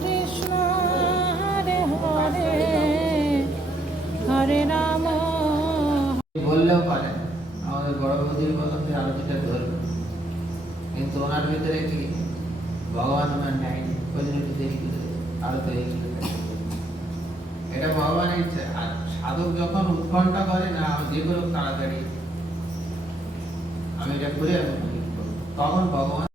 কৃষ্ণ হরে হরে হরে রাম বললেও পারে আমাদের বড় বৌদির বললাম যে আলোচনা ধরবে, কিন্তু ওনার ভিতরে কি ভগবান ওনার ন্যায় ওই জন্য একটু দেরি করে আরো তো এটা ভগবানের ইচ্ছা। আর সাধক যখন উৎকণ্ঠা করে না যে কোনো তাড়াতাড়ি আমি এটা করে তখন ভগবান